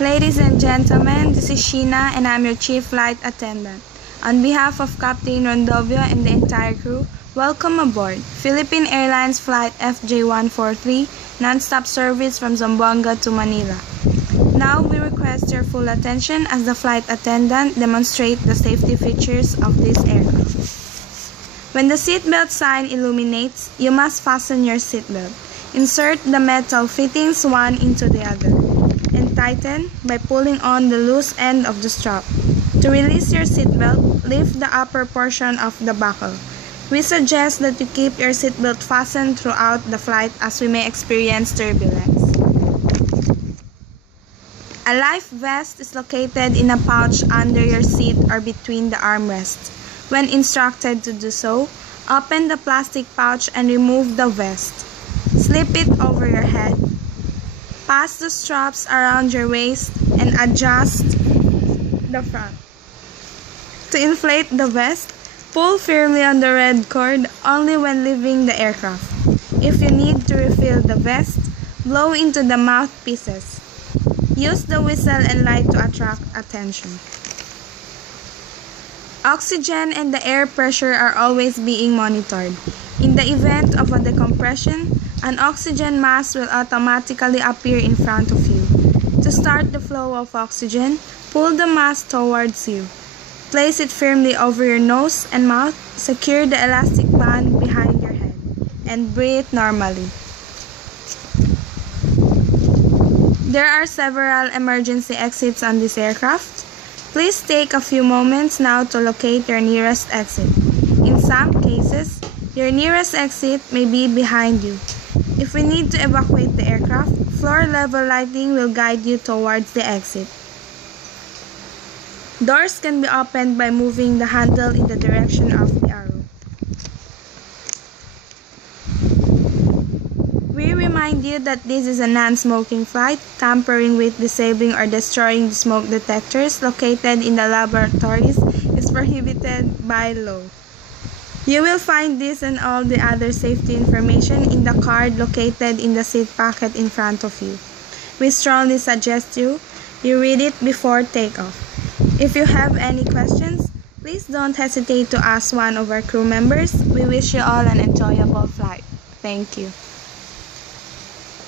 Ladies and gentlemen, this is Sheena and I'm your chief flight attendant. On behalf of Captain Rondovio and the entire crew, welcome aboard Philippine Airlines Flight FJ143, non-stop service from Zamboanga to Manila. Now we request your full attention as the flight attendant demonstrate the safety features of this aircraft. When the seatbelt sign illuminates, you must fasten your seatbelt. Insert the metal fittings one into the other and tighten by pulling on the loose end of the strap. To release your seatbelt, lift the upper portion of the buckle. We suggest that you keep your seatbelt fastened throughout the flight as we may experience turbulence. A life vest is located in a pouch under your seat or between the armrests. When instructed to do so, open the plastic pouch and remove the vest. Slip it over your head. Pass the straps around your waist and adjust the front. To inflate the vest, pull firmly on the red cord only when leaving the aircraft. If you need to refill the vest, blow into the mouthpieces. Use the whistle and light to attract attention. Oxygen and the air pressure are always being monitored. In the event of a decompression, an oxygen mask will automatically appear in front of you. To start the flow of oxygen, pull the mask towards you. Place it firmly over your nose and mouth, secure the elastic band behind your head, and breathe normally. There are several emergency exits on this aircraft. Please take a few moments now to locate your nearest exit. In some cases, your nearest exit may be behind you. If we need to evacuate the aircraft, floor-level lighting will guide you towards the exit. Doors can be opened by moving the handle in the direction of the arrow. We remind you that this is a non-smoking flight. Tampering with, disabling, or destroying the smoke detectors located in the laboratories is prohibited by law. You will find this and all the other safety information in the card located in the seat pocket in front of you. We strongly suggest you read it before takeoff. If you have any questions, please don't hesitate to ask one of our crew members. We wish you all an enjoyable flight. Thank you.